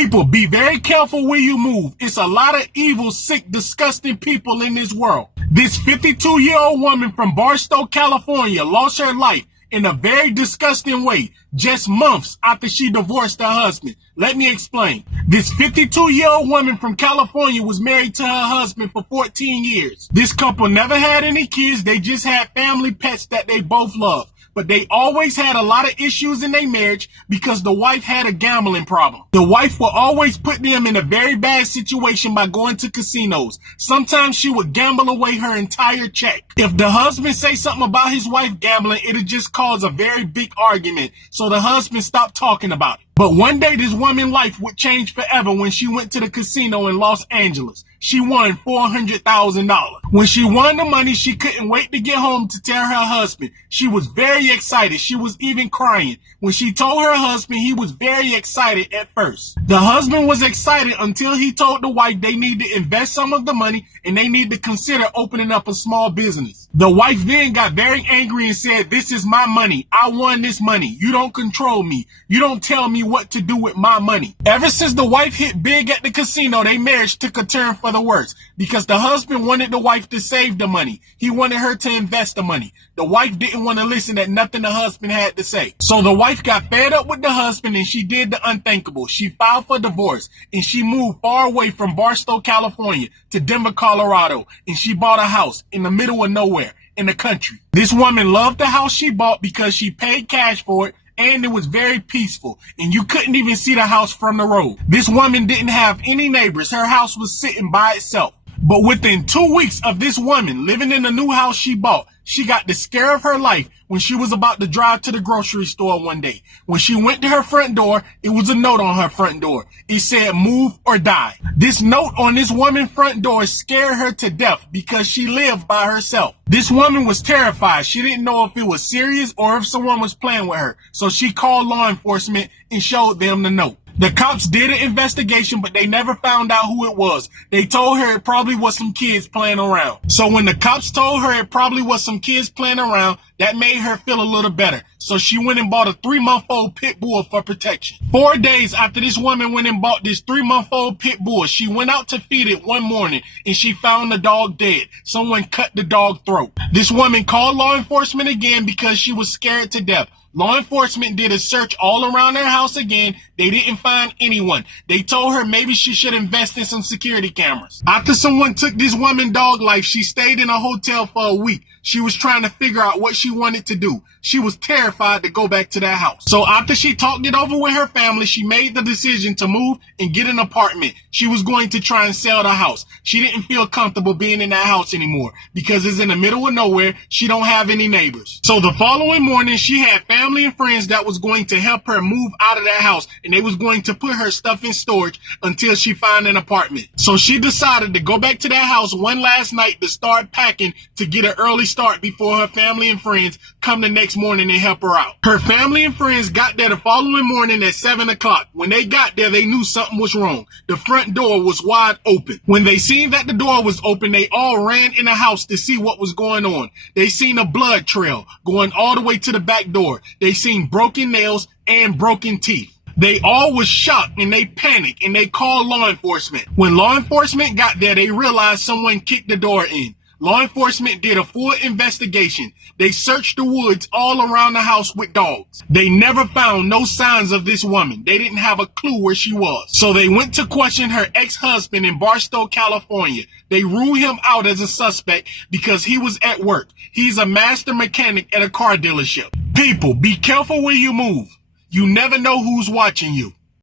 People, be very careful where you move. It's a lot of evil, sick, disgusting people in this world. This 52-year-old woman from Barstow, California lost her life in a very disgusting way just months after she divorced her husband. Let me explain. This 52-year-old woman from California was married to her husband for 14 years. This couple never had any kids. They just had family pets that they both loved. But they always had a lot of issues in their marriage because the wife had a gambling problem. The wife would always put them in a very bad situation by going to casinos. Sometimes she would gamble away her entire check. If the husband say something about his wife gambling, it'll just cause a very big argument. So the husband stopped talking about it. But one day this woman's life would change forever when she went to the casino in Los Angeles. She won $400,000. When she won the money, she couldn't wait to get home to tell her husband. She was very excited. She was even crying. When she told her husband, he was very excited at first. The husband was excited until he told the wife they need to invest some of the money and they need to consider opening up a small business. The wife then got very angry and said, "This is my money. I won this money. You don't control me. You don't tell me what to do with my money." Ever since the wife hit big at the casino, their marriage took a turn for the worse because the husband wanted the wife to save the money. He wanted her to invest the money. The wife didn't want to listen to nothing the husband had to say. So the wife got fed up with the husband and she did the unthinkable. She filed for divorce and she moved far away from Barstow, California to Denver, Colorado, and she bought a house in the middle of nowhere in the country. This woman loved the house she bought because she paid cash for it and it was very peaceful and you couldn't even see the house from the road. This woman didn't have any neighbors. Her house was sitting by itself. But within 2 weeks of this woman living in the new house she bought, she got the scare of her life when she was about to drive to the grocery store one day. When she went to her front door, it was a note on her front door. It said, "Move or die." This note on this woman's front door scared her to death because she lived by herself. This woman was terrified. She didn't know if it was serious or if someone was playing with her. So she called law enforcement and showed them the note. The cops did an investigation, but they never found out who it was. They told her it probably was some kids playing around. So when the cops told her it probably was some kids playing around, that made her feel a little better. So she went and bought a 3-month-old pit bull for protection. 4 days after this woman went and bought this 3-month-old pit bull, she went out to feed it one morning and she found the dog dead. Someone cut the dog's throat. This woman called law enforcement again because she was scared to death. Law enforcement did a search all around her house again. They didn't find anyone. They told her maybe she should invest in some security cameras. After someone took this woman's dog life, she stayed in a hotel for a week. She was trying to figure out what she wanted to do. She was terrified to go back to that house. So after she talked it over with her family, she made the decision to move and get an apartment. She was going to try and sell the house. She didn't feel comfortable being in that house anymore because it's in the middle of nowhere. She don't have any neighbors. So the following morning, she had family and friends that was going to help her move out of that house, and they was going to put her stuff in storage until she found an apartment. So she decided to go back to that house one last night to start packing to get an early start before her family and friends come the next morning and help her out. Her family and friends got there the following morning at 7 o'clock. When they got there, they knew something was wrong. The front door was wide open. When they seen that the door was open, they all ran in the house to see what was going on. They seen a blood trail going all the way to the back door. They seen broken nails and broken teeth. They all was shocked and they panicked and they called law enforcement. When law enforcement got there, they realized someone kicked the door in. Law enforcement did a full investigation. They searched the woods all around the house with dogs. They never found no signs of this woman. They didn't have a clue where she was. So they went to question her ex-husband in Barstow, California. They ruled him out as a suspect because he was at work. He's a master mechanic at a car dealership. People, be careful where you move. You never know who's watching you.